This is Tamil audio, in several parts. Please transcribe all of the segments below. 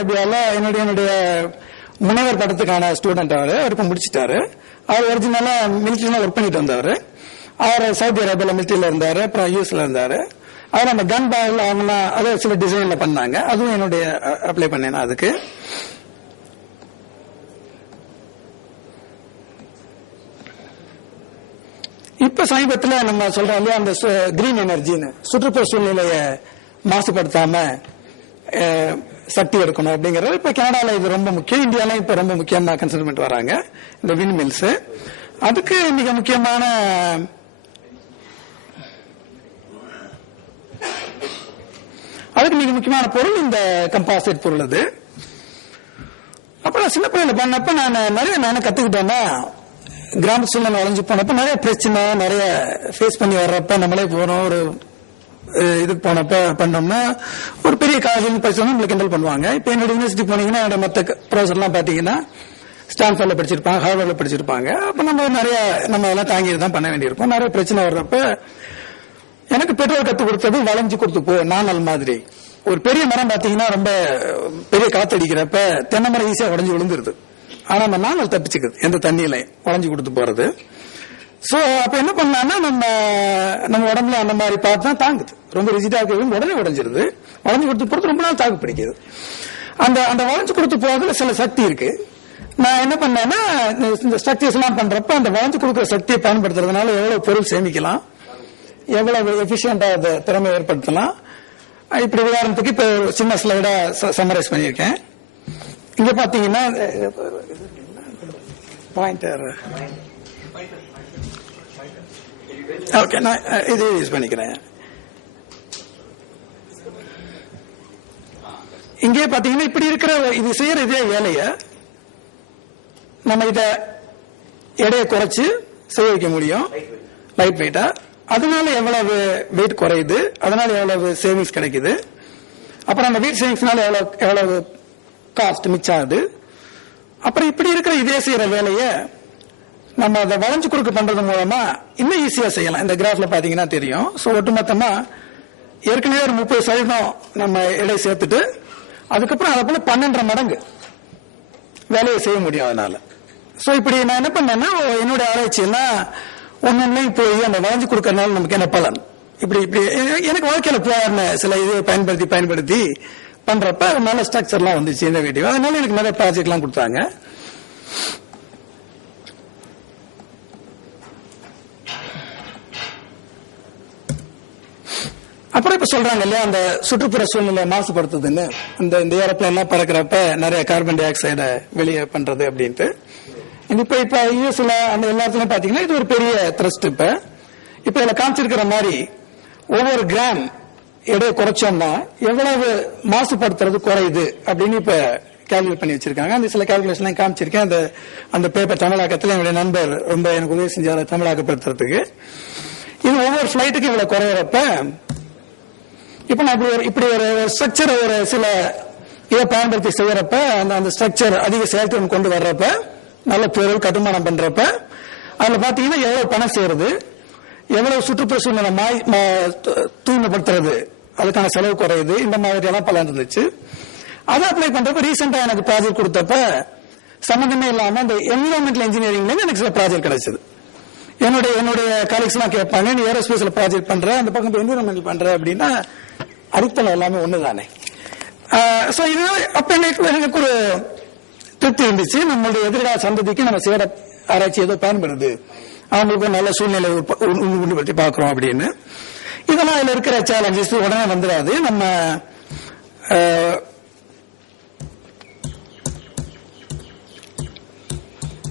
என்னுடைய என்னுடைய முனைவர் படத்துக்கான ஸ்டூடெண்ட் அவரு. அவர் இப்ப முடிச்சிட்டாரு. அவர் ஒரிஜினலா மிலிட்டரியில ஒர்க் பண்ணிட்டு வந்தவர். அவர் சவுதி அரேபியால மிலிட்ரியில இருந்தாரு. அப்புறம் யூஎஸ்ல இருந்தாரு. அவர் அந்த கன் பாயில் அவங்கலாம் அதை சில டிசைன்ல பண்ணாங்க. அதுவும் என்னுடைய அப்ளை பண்ணேன் நான் அதுக்கு. இப்ப சமீபத்தில் நம்ம சொல்றோம் இல்லையா அந்த கிரீன் எனர்ஜின்னு சுற்றுப்புற சூழ்நிலையை மாசுபடுத்தாம சக்தி எடுக்கணும் அப்படிங்கறது இப்ப கனடால இது ரொம்ப முக்கியம். இந்தியால இப்ப ரொம்ப முக்கியமா கன்சிடர் பண்ணிட்டு வராங்க. இந்த வின்மில்ஸ் அதுக்கு மிக முக்கியமான அதுக்கு மிக முக்கியமான பொருள் இந்த கம்பாசிட் பொருள் அது. அப்புறம் சின்ன பிள்ளைல பண்ணப்ப நான் நிறைய நான் கத்துக்கிட்டேன்னா கிராம சூழ்நிலை வளைஞ்சு போனப்ப நிறைய பிரச்சனை நிறைய ஃபேஸ் பண்ணி வர்றப்ப நம்மளே போகிறோம் ஒரு இதுக்கு போனப்ப பண்ணோம்னா ஒரு பெரிய காலேஜ் படிச்சோம்னா நம்மளுக்கு கிண்டல் பண்ணுவாங்க. இப்போ என்னோட யூனிவர்சிட்டி போனீங்கன்னா என்னோட மத்த ப்ரொஃபசர் எல்லாம் பாத்தீங்கன்னா ஸ்டான்ஃபோர்ட்ல படிச்சிருப்பாங்க ஹார்வர்ட்ல படிச்சிருப்பாங்க. அப்ப நம்ம நிறைய நம்ம எல்லாம் தாங்கி தான் பண்ண வேண்டியிருக்கும். நிறைய பிரச்சனை வர்றப்ப எனக்கு பெட்ரோல் கத்து கொடுத்தது வளைஞ்சு கொடுத்து போ நானல் மாதிரி. ஒரு பெரிய மரம் பாத்தீங்கன்னா ரொம்ப பெரிய காத்தடிக்கிறப்ப தென்னை மரம் ஈஸியா உடஞ்சி விழுந்துருது. ஆனா நம்ம நாங்கள் தப்பிச்சுக்குது. எந்த தண்ணியில உடஞ்சி கொடுத்து போறது. சோ அப்ப என்ன பண்ணலாம்னா நம்ம நம்ம உடம்புல அந்த மாதிரி பார்த்து தான் தாங்குது. ரொம்ப ரிஜிட்டா இருக்கிறது உடனே உடஞ்சிருது. உடஞ்சு கொடுத்து போறது ரொம்ப நாள் தாக்கு பிடிக்குது. அந்த அந்த வளைஞ்சு கொடுத்து போறதுல சில சக்தி இருக்கு. நான் என்ன பண்ணேன்னா இந்த- ஸ்ட்ரக்சர்ஸ் எல்லாம் பண்றப்ப அந்த வளைஞ்சு கொடுக்குற சக்தியை பயன்படுத்துறதுனால எவ்வளவு பொருள் சேமிக்கலாம் எவ்வளவு எஃபிஷியண்டா அதை திறமை ஏற்படுத்தலாம். இப்படி உதாரணத்துக்கு இப்ப சின்ன ஸ்லைடா சம்மரைஸ் பண்ணியிருக்கேன். இங்க பாத்தீங்கன்னா பாயிண்டர் ஓகே நான் இதே இது யூஸ் பண்ணிக்கிறேன் இங்கே பாத்தீங்கன்னா இப்படி இருக்கிற இது செய்யற இதே வேலைய நம்ம இத எடையை குறைச்சு செய்ய வைக்க முடியும். லைட் வெயிட்டா அதனால எவ்வளவு வெயிட் குறையுது? அதனால எவ்வளவு சேவிங்ஸ் கிடைக்குது? அப்புறம் அந்த வெயிட் சேவிங்ஸ்னால எவ்வளவு எவ்வளவு காஸ்ட் மிச்சம் ஆகுது? அப்புறம் இப்படி இருக்கிற இதே செய்யற வேலையை நம்ம அதை வளைஞ்சு கொடுக்க பண்றது மூலமா இன்னும் ஈஸியா செய்யலாம். இந்த கிராஃப்ல பாத்தீங்கன்னா தெரியும். சோ ஒட்டுமொத்தமா ஏற்கனவே ஒரு முப்பது சதவீதம் நம்ம எடை சேர்த்துட்டு அதுக்கப்புறம் அதை போல பன்னெண்டரை மடங்கு வேலையை செய்ய முடியும் அதனால. சோ இப்படி நான் என்ன பண்ணேன்னா என்னோட ஆராய்ச்சி எல்லாம் ஒன்னொன்னையும் போய் அந்த வளைஞ்சு கொடுக்கறதுனால நமக்கு என்ன பலன்? இப்படி இப்படி எனக்கு வாழ்க்கையில போன சில இது பயன்படுத்தி பயன்படுத்தி பண்றப்ப நல்ல ஸ்ட்ரக்சர்லாம் வந்துச்சு இந்த வீடியோ அதனால எனக்கு நிறைய ப்ராஜெக்ட்லாம் கொடுத்தாங்க. அப்புறம் இப்ப சொல்றாங்க இல்லையா அந்த சுற்றுப்புற சூழ்நிலை மாசுபடுத்துதுன்னு. இந்த இந்த ஏரோப்ளேன் எல்லாம் பறக்கிறப்ப நிறைய கார்பன் டை ஆக்சைடை வெளியே பண்றது அப்படின்ட்டு. இப்ப இப்ப யூஎஸ்ல அந்த எல்லா இடத்துலயும் பாத்தீங்கன்னா இது ஒரு பெரிய த்ரஸ்ட் இப்ப. இப்ப இதுல காமிச்சிருக்கிற மாதிரி ஒவ்வொரு கிராம் எடையை குறைச்சோம்னா எவ்வளவு மாசுபடுத்துறது குறையுது அப்படின்னு இப்ப கால்குலேட் பண்ணி வச்சிருக்காங்க. அந்த சில கால்குலேஷன் காமிச்சிருக்கேன். அந்த அந்த பேப்பர் தமிழாக்கத்துல என்னுடைய நண்பர் ரொம்ப எனக்கு உதவி செஞ்சாரு தமிழாக்கப்படுத்துறதுக்கு. இது ஒவ்வொரு ஃபிளைட்டுக்கும் இவ்வளவு குறையறப்ப இப்ப நான் இப்படி ஒரு இப்படி ஒரு ஸ்ட்ரக்சர் ஒரு சில இதை பயன்படுத்தி செய்யறப்ப அந்த அந்த ஸ்ட்ரக்சர் அதிக செயல்திறன் கொண்டு வர்றப்ப நல்ல பொருள் கட்டுமானம் பண்றப்ப அதுல பாத்தீங்கன்னா எவ்வளவு பணம் சேருது எவ்வளவு சுற்றுப்புற சூழ்நிலை மாய் மா- தூ- தூய்மைப்படுத்துறது அதுக்கான செலவு குறையுது இந்த மாதிரி எல்லாம் பலன் இருந்துச்சு. அதை அப்ளை பண்றப்ப ரீசெண்டா எனக்கு ப்ராஜெக்ட் கொடுத்தப்ப சம்பந்தமே இல்லாம இந்த என்விரான்மெண்டல் இன்ஜினியரிங்ல எனக்கு சில ப்ராஜெக்ட் கிடைச்சது. என்னுடைய என்னுடைய காலேஜ் எல்லாம் கேட்பாங்க நீ ஏரோஸ்பேஸ்ல ப்ராஜெக்ட் பண்ற அந்த பக்கம் என்விரான்மெண்டல் பண்ற அப்படின்னா அடித்தளம் எல்லாமே ஒண்ணுதானே? ஸோ இது அப்ப எனக்கு எனக்கு ஒரு திருப்தி இருந்துச்சு. நம்மளுடைய எதிர்கால சந்ததிக்கு நம்ம சேர ஆராய்ச்சி ஏதோ பயன்படுது. அவங்களுக்கு நல்ல சூழ்நிலை உற்ப- உண்டுபடுத்தி பாக்குறோம் அப்படின்னு. இதெல்லாம் அதில் இருக்கிற சேலஞ்சஸ் உடனே வந்துடாது. நம்ம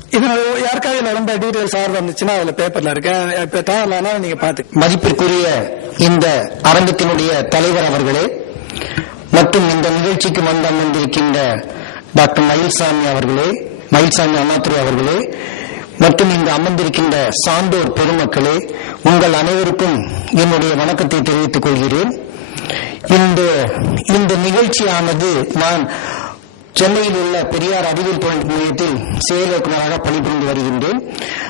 இதில் இது யாருக்காவது ரொம்ப டீட்டெயில்ஸ் ஆர்வம் இருந்துச்சுன்னா அதுல பேப்பர்ல இருக்கேன். இப்ப தேவையில்லைன்னா நீங்க பாத்து மதிப்பிற்குரிய இந்த அரங்கத்தினுடைய தலைவர் அவர்களே மற்றும் இந்த நிகழ்ச்சிக்கு வந்து அமர்ந்திருக்கின்ற டாக்டர் மயில்சாமி அவர்களே மயில்சாமி அண்ணாதுரை அவர்களே மற்றும் இங்கு அமர்ந்திருக்கின்ற சான்றோர் பெருமக்களே உங்கள் அனைவருக்கும் என்னுடைய வணக்கத்தை தெரிவித்துக் கொள்கிறேன். இந்த இந்த நிகழ்ச்சியானது நான் சென்னையில் உள்ள பெரியார் அறிவியல் தொழில் நிலையத்தில் செயல் இயக்குநராக பணிபுரிந்து வருகின்றேன்.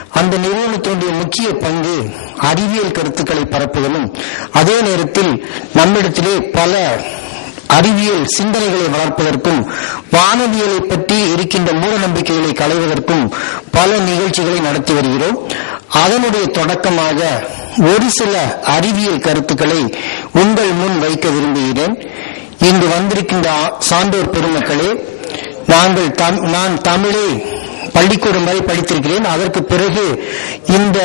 அந்த நிறுவனத்தினுடைய முக்கிய பங்கு அறிவியல் கருத்துக்களை பரப்புவதும் அதே நேரத்தில் நம்மிடத்திலே பல அறிவியல் சிந்தனைகளை வளர்ப்பதற்கும் வானவியலை பற்றி இருக்கின்ற மூட நம்பிக்கைகளை களைவதற்கும் பல நிகழ்ச்சிகளை நடத்தி வருகிறோம். அதனுடைய தொடக்கமாக ஒரு சில அறிவியல் கருத்துக்களை உங்கள் முன் வைக்க விரும்புகிறேன். இங்கு வந்திருக்கின்ற சான்றோர் பெருமக்களே நாங்கள் நான் தமிழை பள்ளிக்கூடம் வரை படித்திருக்கிறேன். அதற்கு பிறகு இந்த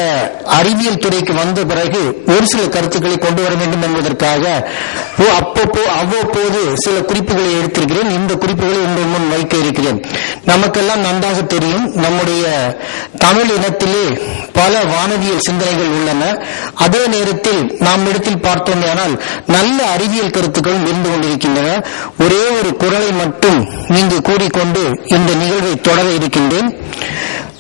அறிவியல் துறைக்கு வந்த பிறகு ஒரு சில கருத்துக்களை கொண்டு வர வேண்டும் என்பதற்காக ஓ- அப்பப்போ அவ்வப்போது சில குறிப்புகளை எடுத்திருக்கிறேன். இந்த குறிப்புகளை உங்கள் முன் வைக்க இருக்கிறேன். நமக்கெல்லாம் நன்றாக தெரியும். நம்முடைய தமிழ் இனத்திலே பல வானவியல் சிந்தனைகள் உள்ளன. அதே நேரத்தில் நாம் இடத்தில் பார்த்தோமேயானால் நல்ல அறிவியல் கருத்துக்களும் இருந்து கொண்டிருக்கின்றன. ஒரே ஒரு குரலை மட்டும் இங்கு கூறிக்கொண்டு இந்த நிகழ்வை தொடர இருக்கின்றேன்.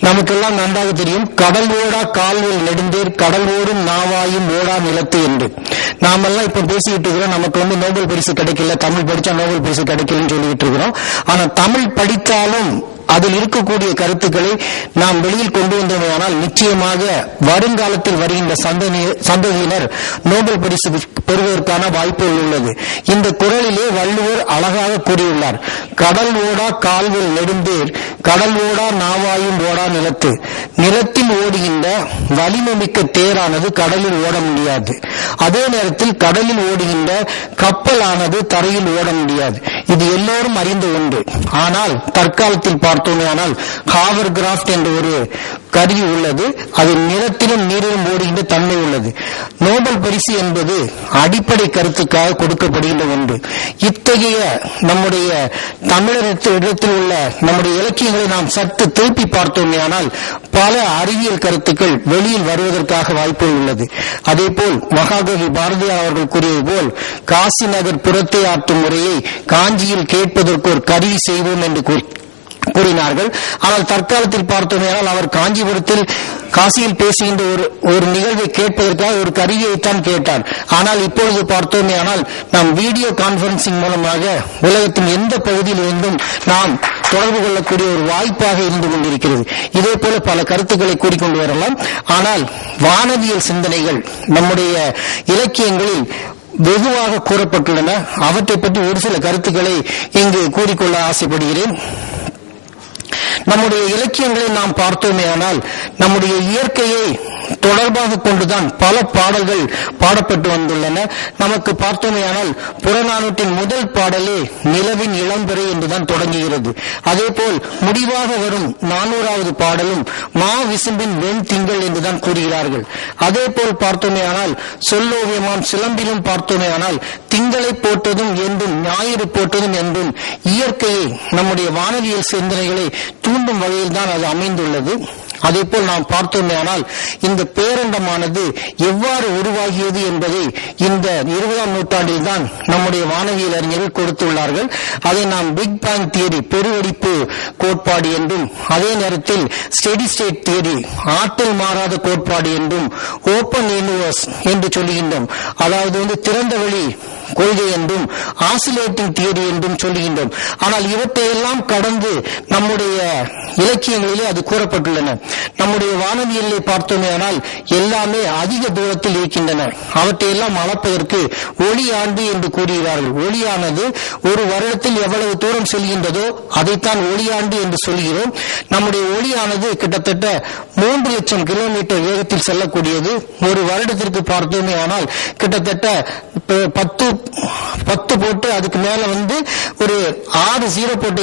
நமக்கெல்லாம் நன்றாக தெரியும். கடல் ஓடா கால்வில் நெடுந்தேர் கடல் ஓடும் நாவாயும் ஓடா நிலத்து என்று. நாமெல்லாம் இப்ப பேசிக்கிட்டு இருக்கிறோம். நமக்கு வந்து நோபல் பரிசு கிடைக்கல. தமிழ் படிச்சா நோபல் பரிசு கிடைக்கலன்னு சொல்லிட்டு இருக்கிறோம். ஆனா தமிழ் படித்தாலும் அதில் இருக்கக்கூடிய கருத்துக்களை நாம் வெளியில் கொண்டு வந்தோமையானால் நிச்சயமாக வருங்காலத்தில் வருகின்ற சந்ததியினர் நோபல் பரிசு பெறுவதற்கான வாய்ப்புகள் உள்ளது. இந்த குரலிலே வள்ளுவர் அழகாக கூறியுள்ளார். கடல் ஓடா கால்வில் நெடுந்தேர் கடல் ஓடா நாவாயும் ஓடா நிலத்து. நிலத்தில் ஓடுகின்ற வலிமை மிக்க தேரானது கடலில் ஓட முடியாது. அதே நேரத்தில் கடலில் ஓடுகின்ற கப்பலானது தரையில் ஓட முடியாது. இது எல்லோரும் அறிந்த ஒன்று. ஆனால் தற்காலத்தில் பார்த்தோமேயானால் ஹாவர் கிராஃப்ட் என்ற ஒரு கருவி உள்ளது. அது நிலத்திலும் நீரிலும் ஓடுகின்ற தன்மை உள்ளது. நோபல் பரிசு என்பது அடிப்படை கருத்துக்காக கொடுக்கப்படுகின்ற ஒன்று. இத்தகைய நம்முடைய தமிழகத்தில் இடத்தில் உள்ள நம்முடைய இலக்கிய இலக்கியங்களை நாம் சற்று திருப்பி பார்த்தோமேயானால் பல அறிவியல் கருத்துக்கள் வெளியில் வருவதற்காக வாய்ப்பு உள்ளது. அதே போல் மகாகவி பாரதியார் அவர்கள் கூறியது போல் காசி நகர் புறத்தை ஆற்றும் முறையை காஞ்சியில் கேட்பதற்கு ஒரு கருவி செய்வோம் என்று கூறி கூறினார்கள். ஆனால் தற்காலத்தில் பார்த்தோமேனால் அவர் காஞ்சிபுரத்தில் காசியில் பேசுகின்ற ஒரு ஒரு நிகழ்வை கேட்பதற்காக ஒரு கருவியைத்தான் கேட்டார். ஆனால் இப்பொழுது பார்த்தோமேயானால் நாம் வீடியோ கான்பரன்சிங் மூலமாக உலகத்தின் எந்த பகுதியில் இருந்தும் நாம் தொடர்பு கொள்ளக்கூடிய ஒரு வாய்ப்பாக இருந்து கொண்டிருக்கிறது. இதே போல பல கருத்துக்களை கூறிக்கொண்டு வரலாம். ஆனால் வானவியல் சிந்தனைகள் நம்முடைய இலக்கியங்களில் வெகுவாக கூறப்பட்டுள்ளன. அவற்றை பற்றி ஒரு சில கருத்துக்களை இங்கு கூறிக்கொள்ள ஆசைப்படுகிறேன். நம்முடைய இலக்கியங்களை நாம் பார்த்தோமே ஆனால் நம்முடைய இயற்கையை தொடர்பாக கொண்டுதான் பல பாடல்கள் பாடப்பட்டு வந்துள்ளன. நமக்கு பார்த்தோமேயானால் புறநானூற்றின் முதல் பாடலே நிலவின் இளம்பெறை என்றுதான் தொடங்குகிறது. அதே போல் முடிவாக வரும் நானூறாவது பாடலும் மா விசும்பின் வெண் திங்கள் என்றுதான் கூறுகிறார்கள். அதே போல் பார்த்தோமேயானால் சொல்லோவியமாம் சிலம்பிலும் பார்த்தோமேயானால் திங்களை போட்டதும் என்றும் ஞாயிறு போட்டதும் என்றும் இயற்கையை நம்முடைய வானவியல் சிந்தனைகளை தூண்டும் வகையில் தான் அது அமைந்துள்ளது. அதேபோல் நாம் பார்த்தோமேயானால் இந்த பேரண்டமானது எவ்வாறு உருவாகியது என்பதை இந்த இருபதாம் நூற்றாண்டில் தான் நம்முடைய வானவியல் அறிஞர்கள் கொடுத்துள்ளார்கள். அதை நாம் பிக் பேங் தியரி பெருவெடிப்பு கோட்பாடு என்றும் அதே நேரத்தில் ஸ்டெடி ஸ்டேட் தியரி ஆற்றல் மாறாத கோட்பாடு என்றும் ஓப்பன் யூனிவர்ஸ் என்று சொல்லுகின்றோம். அதாவது வந்து திறந்த வெளி கொள்கை என்றும் ஆசிலேட்டிங் தியரி என்றும் சொல்லுகின்றோம். ஆனால் இவற்றையெல்லாம் கடந்து நம்முடைய இலக்கியங்களிலே அது கூறப்பட்டுள்ளன. நம்முடைய வானவியலை பார்த்தோமேயானால் எல்லாமே அதிக தூரத்தில் இருக்கின்றன. அவற்றையெல்லாம் அளப்பதற்கு ஒளி ஆண்டு என்று கூறுகிறார்கள். ஒளியானது ஒரு வருடத்தில் எவ்வளவு தூரம் செல்கின்றதோ அதைத்தான் ஒளியாண்டு என்று சொல்கிறோம். நம்முடைய ஒளியானது கிட்டத்தட்ட மூன்று லட்சம் கிலோமீட்டர் வேகத்தில் செல்லக்கூடியது. ஒரு வருடத்திற்கு பார்த்தோமே ஆனால் கிட்டத்தட்ட பத்து பத்து போட்டு அதுக்கு மேல வந்து ஒரு ஆறு ஜீரோ போட்டு